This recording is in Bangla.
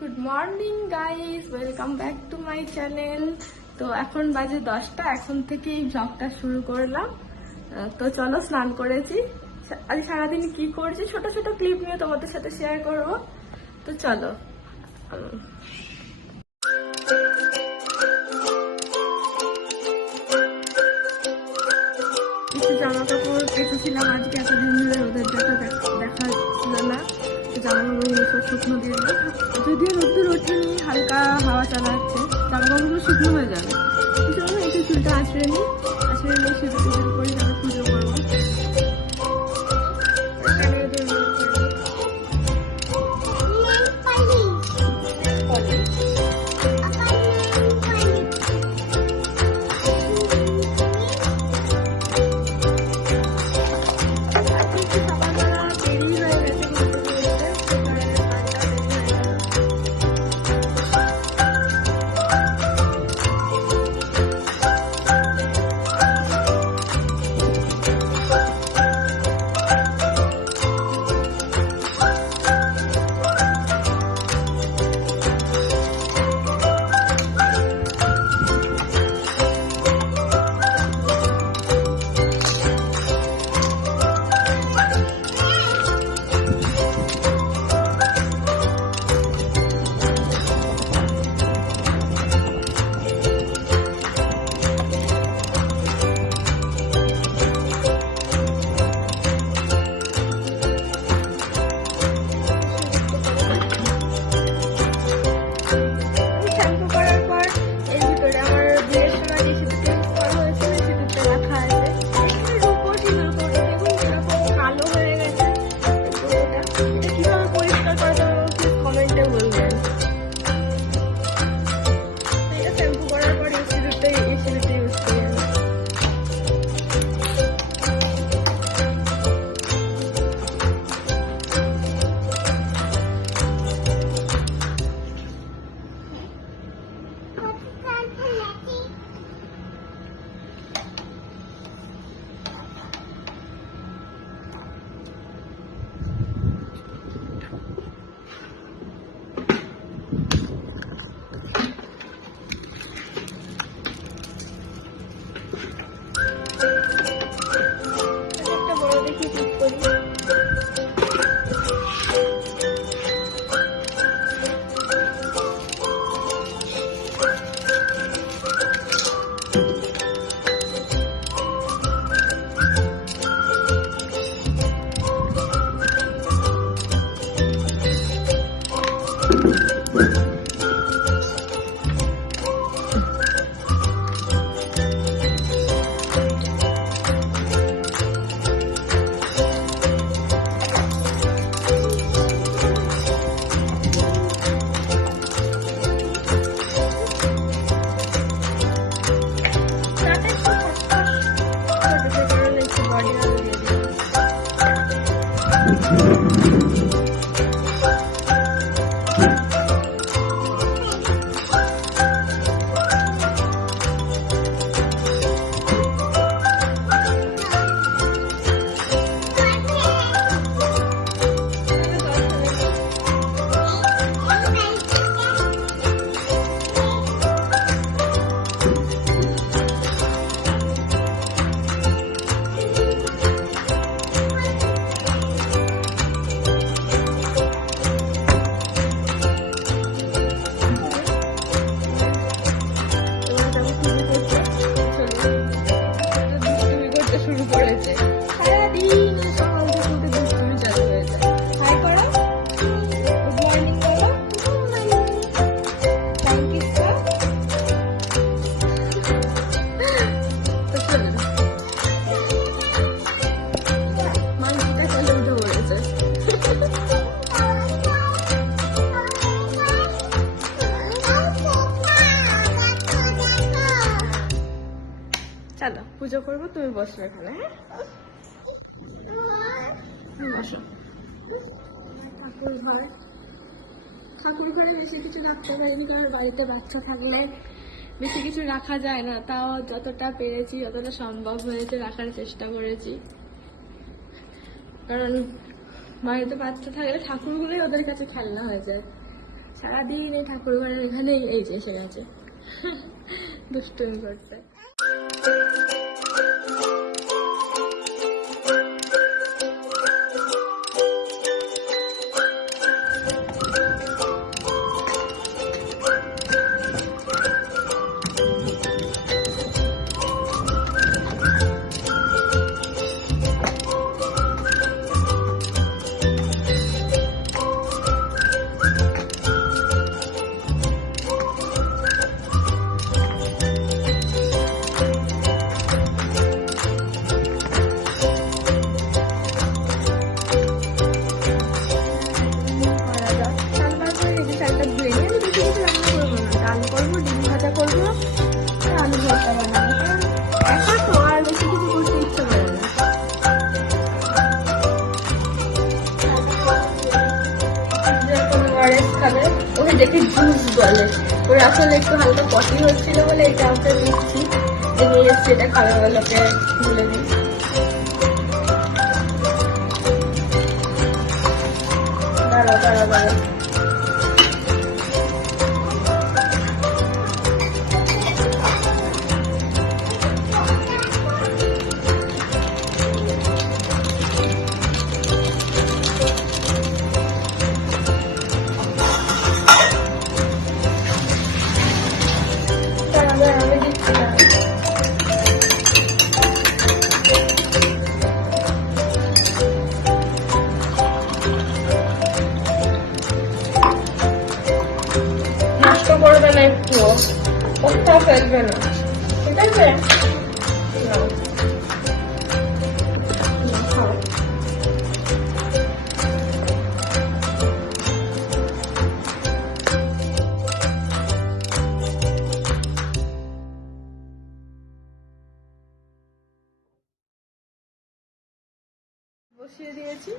Good morning guys, welcome back to my channel. তো এখন বাজে 10টা, এখন থেকেই ব্লগটা শুরু করলাম। তো চলো, স্নান করেছি। আজ সারাদিন কি করছি ছোট ছোট ক্লিপ নিয়ে তোমাদের সাথে শেয়ার করব। তো চলো। কিছু জামা কাপড় কেটেছিলাম আজকে, এতদিন ধরে ওদের দেখা ছিল না। জামা কাপড়গুলো সব শুকনো দিয়ে দিল, যদিও রোদ্দুর ওঠেনি, হালকা হাওয়া চালাচ্ছে, জামা কাপড়গুলো শুকনো হয়ে যাবে। চলো একটু চুলটা আঁচড়ে নিই, আঁচড়ে নিয়ে শুধু পুজো করি, তারপর পুজো করবো। চলো পুজো করবো, তুমি বসো এখানে। হ্যাঁ, বসো। ঠাকুর ঘরে বেশি কিছু রাখতে পারিনি, কারণ বাড়িতে বাচ্চা থাকলে বেশি কিছু রাখা যায় না। তাও যতটা পেরেছি, যতটা সম্ভব হয়েছে রাখার চেষ্টা করেছি। কারণ বাড়িতে বাচ্চা থাকলে ঠাকুরগুলোই ওদের কাছে খেলনা হয়ে যায়। সারাদিন এই ঠাকুর ঘরের এখানে এই যে এসে গেছে দুষ্টুমি করতে। ওকে দেখে জুস বলে, ওর আসলে একটু হালকা পটি হচ্ছিল বলে এটা ওকে দিচ্ছি, যে নিয়ে এসছি, এটা খাবার বেলাকে ভুলে দিই। দাঁড়া দাঁড়া দাঁড়া, করবে না একটু, কোথাও ফেলবে না, ঠিক আছে? বসিয়ে দিয়েছি।